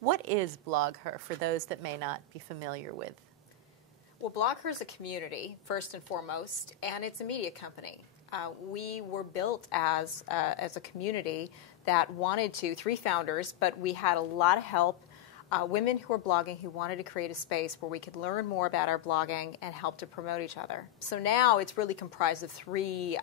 What is BlogHer for those that may not be familiar with? Well, BlogHer's a community, first and foremost, and it's a media company. We were built as a community that wanted to, 3 founders, but we had a lot of help, women who were blogging who wanted to create a space where we could learn more about our blogging and help to promote each other. So now it's really comprised of 3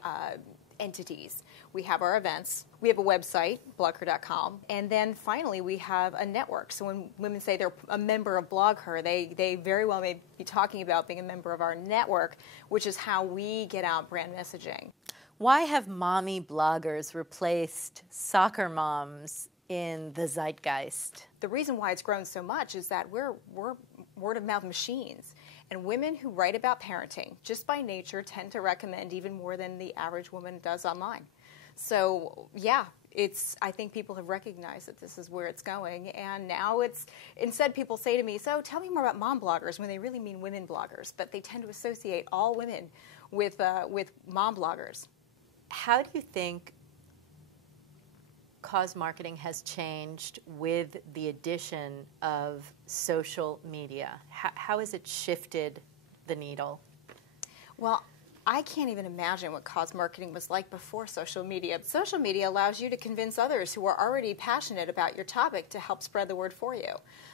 entities. We have our events, we have a website, blogher.com, and then finally we have a network. So when women say they're a member of BlogHer, they very well may be talking about being a member of our network, which is how we get out brand messaging. Why have mommy bloggers replaced soccer moms in the zeitgeist? The reason why it's grown so much is that we're word-of-mouth machines. And women who write about parenting, just by nature, tend to recommend even more than the average woman does online. So, yeah, I think people have recognized that this is where it's going. And now instead people say to me, so tell me more about mom bloggers, when they really mean women bloggers. But they tend to associate all women with mom bloggers. How do you think cause marketing has changed with the addition of social media? How has it shifted the needle? Well, I can't even imagine what cause marketing was like before social media. Social media allows you to convince others who are already passionate about your topic to help spread the word for you.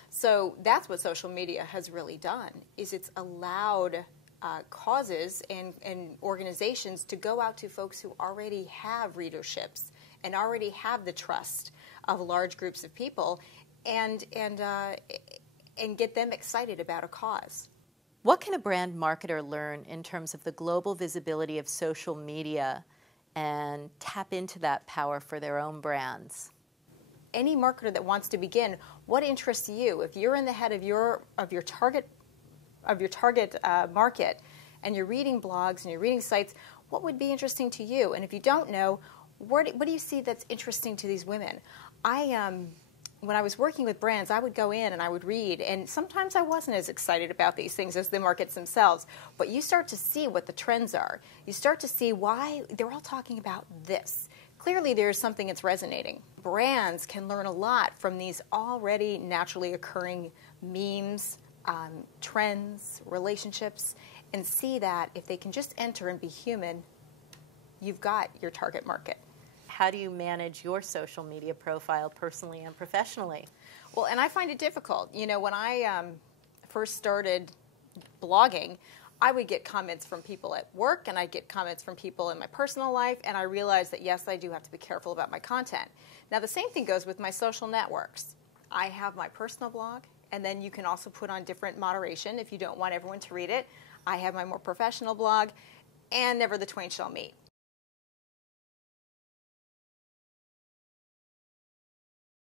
So that's what social media has really done, is it's allowed causes and organizations to go out to folks who already have readerships and already have the trust of large groups of people, and get them excited about a cause. What can a brand marketer learn in terms of the global visibility of social media and tap into that power for their own brands? Any marketer that wants to begin, what interests you? If you're in the head of your target market, and you're reading blogs and you're reading sites, what would be interesting to you? And if you don't know, what do you see that's interesting to these women? When I was working with brands, I would go in and I would read, and sometimes I wasn't as excited about these things as the markets themselves, but you start to see what the trends are. You start to see why they're all talking about this. Clearly there's something that's resonating. Brands can learn a lot from these already naturally occurring memes, trends, relationships, and see that if they can just enter and be human, you've got your target market. How do you manage your social media profile personally and professionally? Well, and I find it difficult. You know, when I first started blogging, I would get comments from people at work, and I'd get comments from people in my personal life, and I realized that, yes, I do have to be careful about my content. Now, the same thing goes with my social networks. I have my personal blog, and then you can also put on different moderation if you don't want everyone to read it. I have my more professional blog, and never the twain shall meet.